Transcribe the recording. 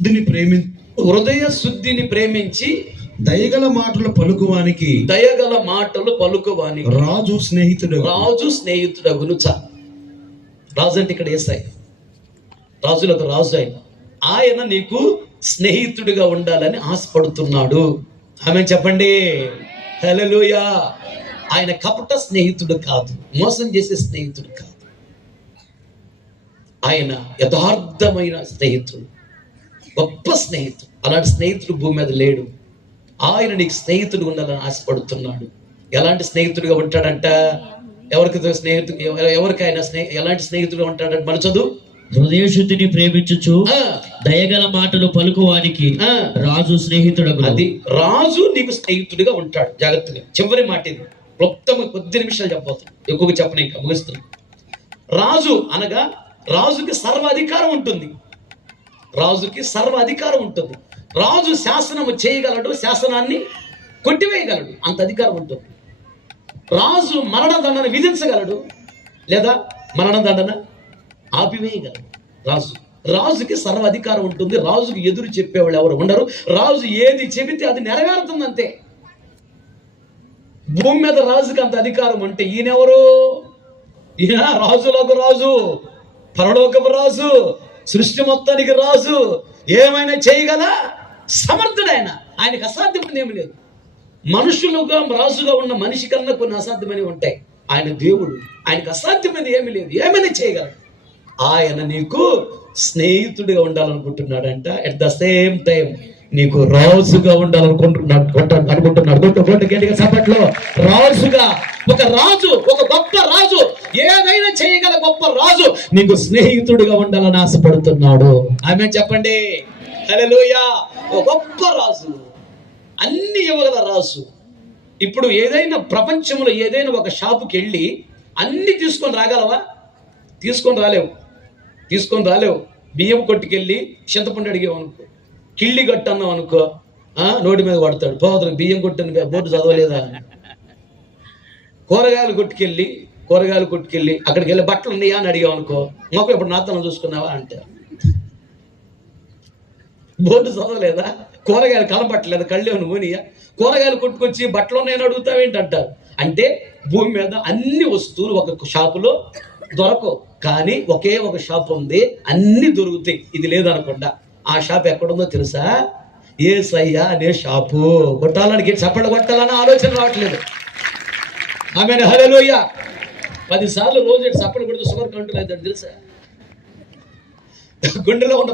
హృదయ శుద్ధిని ప్రేమించి దయగల మాటలు పలుకువానికి రాజు స్నేహితుడగును. రాజు అంటే ఇక్కడ యేసయ్య, రాజులకు రాజు ఆయన నీకు స్నేహితుడిగా ఉండాలని ఆశపడుతున్నాడు. ఆమె చెప్పండి హల్లెలూయా. ఆయన కపట స్నేహితుడు కాదు, మోసం చేసే స్నేహితుడు కాదు. ఆయన యథార్థమైన స్నేహితుడు, గొప్ప స్నేహితుడు. అలాంటి స్నేహితుడు భూమి మీద లేడు. ఆయన నీకు స్నేహితుడు ఉండాలని ఆశపడుతున్నాడు. ఎలాంటి స్నేహితుడిగా ఉంటాడంట? ఎవరికైనా ఎలాంటి స్నేహితుడిగా ఉంటాడంట? మన చదువు, హృదయ శుద్ధిని ప్రేమించుచు దయగల మాటలు పలుకువానికి రాజు స్నేహితుడు. అది రాజు నీకు స్నేహితుడిగా ఉంటాడు. జాగ్రత్తగా చివరి మాట ఇది. క్లుప్తంగా కొద్ది నిమిషాలు చెప్పబోతున్నాను, ఎక్కువగా చెప్పను, ఇంకా ముగిస్తున్నాను. రాజు అనగా రాజుకి సర్వాధికారం ఉంటుంది. రాజుకి సర్వాధికారం ఉంటుంది. రాజు శాసనము చేయగలడు, శాసనాన్ని కొట్టివేయగలడు, అంత అధికారం ఉంటుంది. రాజు మరణదండన విధించగలడు, లేదా మరణదండన ఆపివేయగలడు. రాజుకి సర్వాధికారం ఉంటుంది. రాజుకి ఎదురు చెప్పేవాళ్ళు ఎవరు ఉండరు. రాజు ఏది చెబితే అది నెరవేరుతుంది అంతే. భూమి మీద రాజుకి అంత అధికారం ఉంటే ఈయనెవరు? ఈయన రాజులకు రాజు, పరలోకపు రాజు, సృష్టి మొత్తానికి రాజు. ఏమైనా చేయగల సమర్థుడు ఆయన. ఆయనకు అసాధ్యమైనది ఏమి లేదు. మనుషులుగా రాజుగా ఉన్న మనిషి కన్నా కొన్ని అసాధ్యమైనవి ఉంటాయి. ఆయన దేవుడు, ఆయనకు అసాధ్యమైనది ఏమి లేదు, ఏమైనా చేయగలడు. ఆయన నీకు స్నేహితుడిగా ఉండాలనుకుంటున్నాడంట. ఎట్ ద సేమ్ టైం నీకు రాజుగా ఉండాలనుకుంటున్నాడు. సపట్లో రాజుగా, ఒక రాజు, ఒక గొప్ప రాజు, ఏదైనా చేయగల గొప్ప రాజు నీకు స్నేహితుడిగా ఉండాలని ఆశపడుతున్నాడు. ఆమె చెప్పండి హల్లెలూయా. ఒక గొప్ప రాజు, అన్ని ఇవ్వగల రాజు. ఇప్పుడు ఏదైనా ప్రపంచంలో ఏదైనా ఒక షాపుకి వెళ్ళి అన్ని తీసుకొని రాగలవా? తీసుకొని రాలేవు. బియ్యం కొట్టుకెళ్ళి చింతపండు అడిగావు అనుకో, కిళ్ళి గట్టు అన్నావు అనుకో, నోటి మీద పడతాడు. పోవతలకు బియ్యం కొట్టని బోర్డు చదవలేదా? కూరగాయలు కొట్టుకెళ్ళి అక్కడికి వెళ్ళి బట్టలు ఉన్నాయా అని అడిగావు అనుకో, మాకు ఇప్పుడు నాతనం చూసుకున్నావా అంటే బోర్డు చదవలేదా? కూరగాయలు కనపట్టలేదు, కళ్ళేమని పోనీయా? కూరగాయలు కొట్టుకొచ్చి బట్టలు ఉన్నాయని అడుగుతావేంటంటారు. అంటే భూమి మీద అన్ని వస్తువులు ఒక షాపులో దొరకవు, కానీ ఒకే ఒక షాప్ ఉంది, అన్ని దొరుకుతాయి. ఇది లేదనకుండా ఆ షాప్ ఎక్కడుందో తెలుసా? యేసయ్య అనే షాపు. కొట్టాలని చప్పట్లు కొట్టాలని ఆలోచన రావట్లేదు. ఆమెను హల్లెలూయా. 10 సార్లు రోజు చప్పట్లు కొడితే షుగర్ కంట్రోల్ అవుతాడు తెలుసా? గుండెలో ఉన్న